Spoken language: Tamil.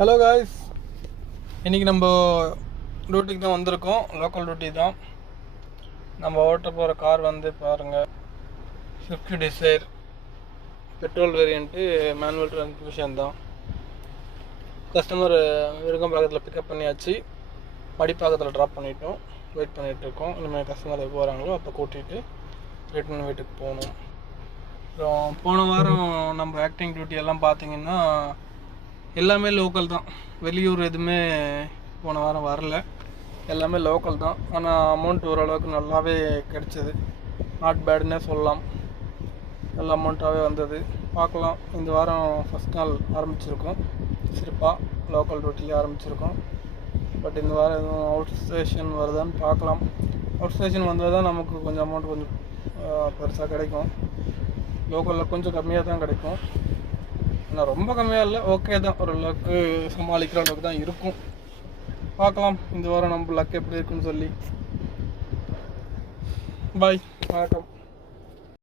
ஹலோ காய்ஸ், இன்றைக்கி நம்ம டியூட்டிக்கு தான் வந்திருக்கோம். லோக்கல் டியூட்டி தான். நம்ம ஓட்ட போகிற கார் வந்து பாருங்கள், Swift desire petrol variant, manual transmission தான். கஸ்டமர் விருகம்பாக்கத்தில் பிக்கப் பண்ணியாச்சு, மடிப்பாக்கத்தில் ட்ராப் பண்ணிட்டோம். வெயிட் பண்ணிகிட்ருக்கோம். இனிமேல் கஸ்டமர் எப்போ வராங்களோ அப்போ கூட்டிகிட்டு ரிட்டன் வீட்டுக்கு போகணும். அப்புறம் போன வாரம் நம்ம ஆக்டிங் டியூட்டி எல்லாம் பார்த்திங்கன்னா எல்லாமே லோக்கல் தான். வெளியூர் எதுவுமே போன வாரம் வரல, எல்லாமே லோக்கல் தான். ஆனால் அமௌண்ட் ஓரளவுக்கு நல்லாவே கிடச்சிது, நாட் பேடுன்னே சொல்லலாம். நல்ல அமௌண்ட்டாகவே வந்தது. பார்க்கலாம், இந்த வாரம் ஃபஸ்ட் நாள் ஆரம்பிச்சிருக்கோம். சிறப்பாக லோக்கல் டியூட்டிலே ஆரம்பிச்சிருக்கோம். பட் இந்த வாரம் எதுவும் அவுட் ஸ்டேஷன் வருதான்னு பார்க்கலாம். அவுட் ஸ்டேஷன் வந்தால் தான் நமக்கு கொஞ்சம் அமௌண்ட் கொஞ்சம் பெருசாக கிடைக்கும். லோக்கலில் கொஞ்சம் கம்மியாக தான் கிடைக்கும். ஆனால் ரொம்ப கம்மியாக இல்லை, ஓகே தான், ஓரளவுக்கு சமாளிக்கிற அளவுக்கு தான் இருக்கும். பார்க்கலாம் இந்த வாரம் நம்ம லக் எப்படி இருக்குன்னு சொல்லி. பாய், வணக்கம்.